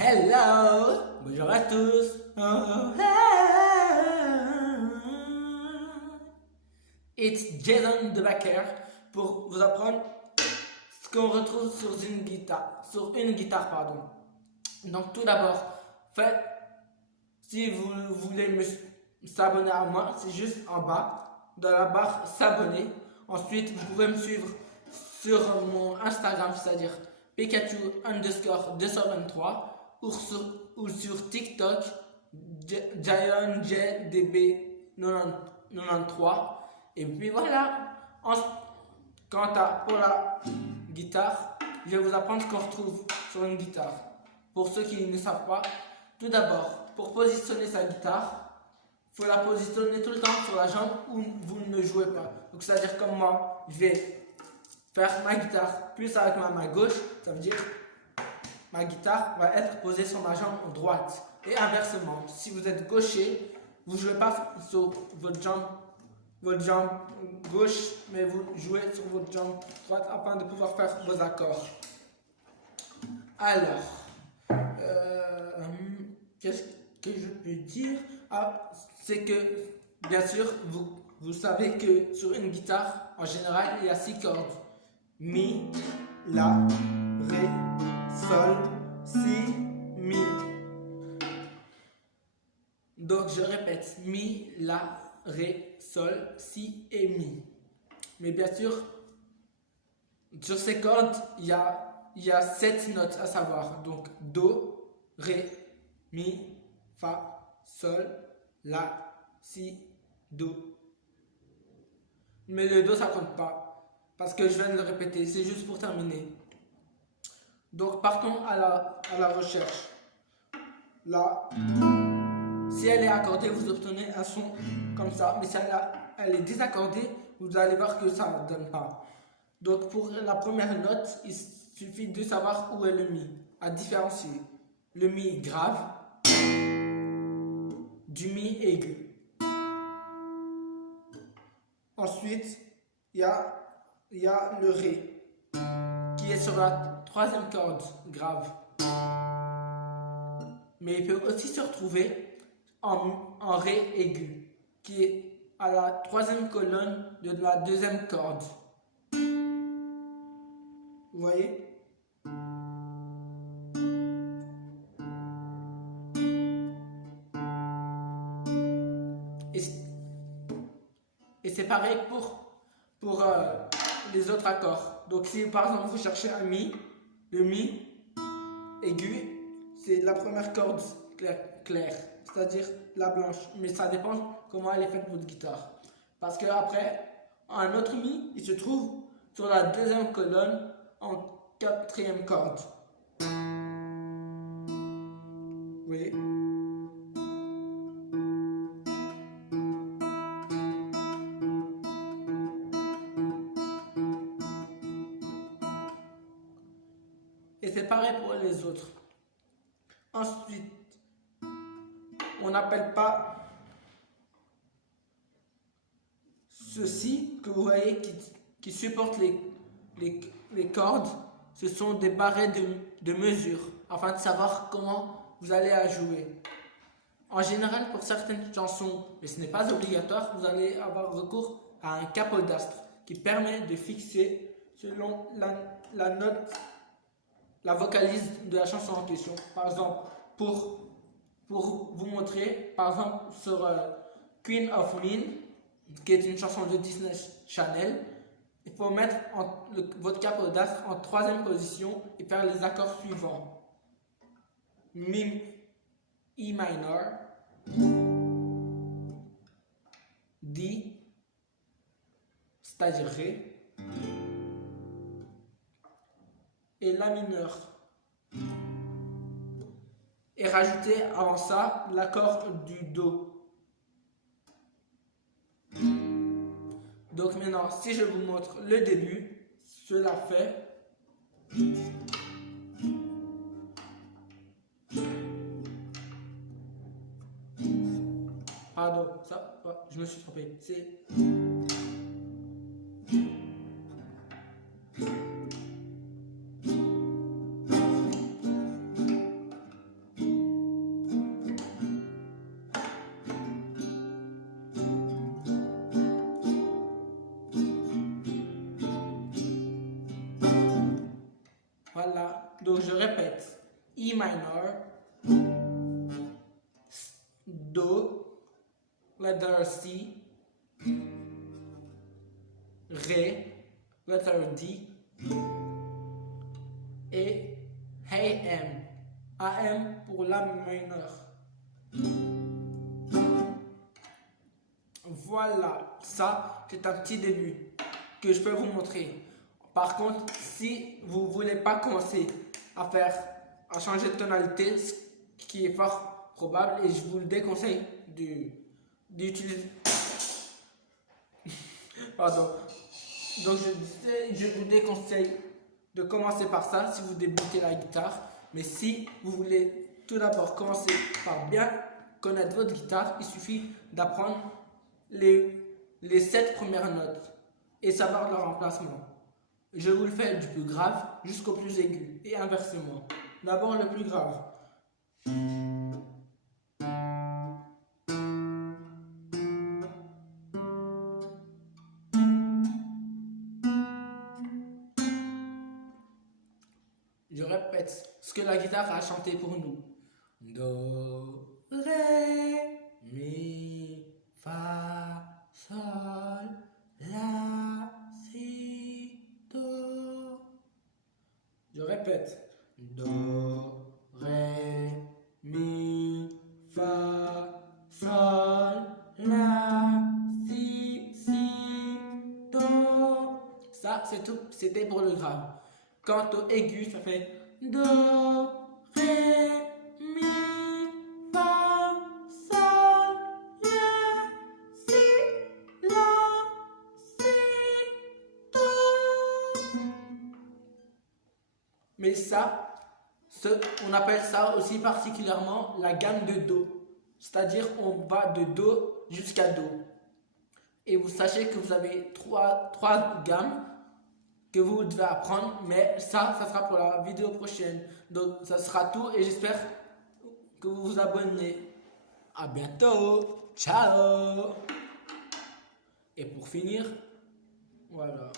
Hello, bonjour à tous. It's Jason de Baker pour vous apprendre ce qu'on retrouve sur une guitare, pardon. Donc tout d'abord, si vous voulez s'abonner à moi, c'est juste en bas dans la barre s'abonner. Ensuite, vous pouvez me suivre sur mon Instagram, c'est-à-dire Pikachu_223 ou sur TikTok GiantJDB93. Et puis voilà. Pour la guitare, je vais vous apprendre ce qu'on retrouve sur une guitare. Pour ceux qui ne savent pas, tout d'abord, pour positionner sa guitare, il faut la positionner tout le temps sur la jambe où vous ne jouez pas. Donc c'est-à-dire comme moi, je vais faire ma guitare plus avec ma main gauche, ça veut dire ma guitare va être posée sur ma jambe droite. Et inversement, si vous êtes gaucher, vous ne jouez pas sur votre jambe gauche, mais vous jouez sur votre jambe droite afin de pouvoir faire vos accords. Alors, qu'est-ce que je peux dire? C'est que, bien sûr, vous savez que sur une guitare, en général, il y a 6 cordes. Mi, La, Ré, Sol, Si, Mi. Donc je répète, Mi, La, Ré, Sol, Si et Mi. Mais bien sûr, sur ces cordes, il y a 7 notes à savoir. Donc Do, Ré, Mi, Fa, Sol, La, Si, Do. Mais le Do ça compte pas. Parce que je viens de le répéter, c'est juste pour terminer. Donc partons à la recherche. Là, si elle est accordée, vous obtenez un son comme ça. Mais si elle est désaccordée, vous allez voir que ça ne donne pas. Donc pour la première note, il suffit de savoir où est le Mi. À différencier. Le Mi grave du Mi aigu. Ensuite, il y a le Ré qui est sur la 3e corde grave. Mais il peut aussi se retrouver en Ré aigu qui est à la 3e colonne de la 2e corde. Vous voyez? Et c'est pareil pour les autres accords. Donc si par exemple vous cherchez un Mi, le Mi aigu, c'est la première corde claire, c'est-à-dire la blanche. Mais ça dépend comment elle est faite votre guitare. Parce que après, un autre Mi, il se trouve sur la 2e colonne en 4e corde. Vous voyez? Et c'est pareil pour les autres. Ensuite, on n'appelle pas ceux-ci que vous voyez qui supportent les cordes. Ce sont des barrets de mesure afin de savoir comment vous allez à jouer. En général, pour certaines chansons, mais ce n'est pas obligatoire, vous allez avoir recours à un capodastre qui permet de fixer selon la note, la vocalise de la chanson en question. Par exemple, pour vous montrer, par exemple, sur Queen of Mean, qui est une chanson de Disney Channel, il faut mettre votre capodastre en 3e position et faire les accords suivants. Mi, E minor, D, c'est-à-dire Ré, et La mineur. Et rajouter avant ça l'accord du Do. Donc maintenant, si je vous montre le début, cela fait. Pardon, ça, je me suis trompé. C'est. Donc je répète. E minor, Do, letter C, Ré, letter D, et AM. AM pour la mineur. Voilà, ça c'est un petit début que je peux vous montrer. Par contre, si vous ne voulez pas commencer à changer de tonalité, ce qui est fort probable, et je vous le déconseille d'utiliser. Pardon. Donc je vous déconseille de commencer par ça si vous débutez la guitare. Mais si vous voulez tout d'abord commencer par bien connaître votre guitare, il suffit d'apprendre les 7 premières notes et savoir leur emplacement. Je vous le fais du plus grave jusqu'au plus aigu et inversement. D'abord le plus grave. Je répète ce que la guitare a chanté pour nous. Do, ré, mi, fa, sol, la, si, do. Je répète. Do, ré, mi, fa, sol, la, si, do. Ça, c'est tout. C'était pour le grave. Quant au aigu, ça fait Do, Ré, Mi, Fa, Sol, La, Si, Do. Mais ça, on appelle ça aussi particulièrement la gamme de Do. C'est-à-dire on va de Do jusqu'à Do. Et vous sachez que vous avez trois gammes que vous devez apprendre, mais ça sera pour la vidéo prochaine. Donc ça sera tout et j'espère que vous vous abonnez. À bientôt, ciao. Et pour finir, voilà.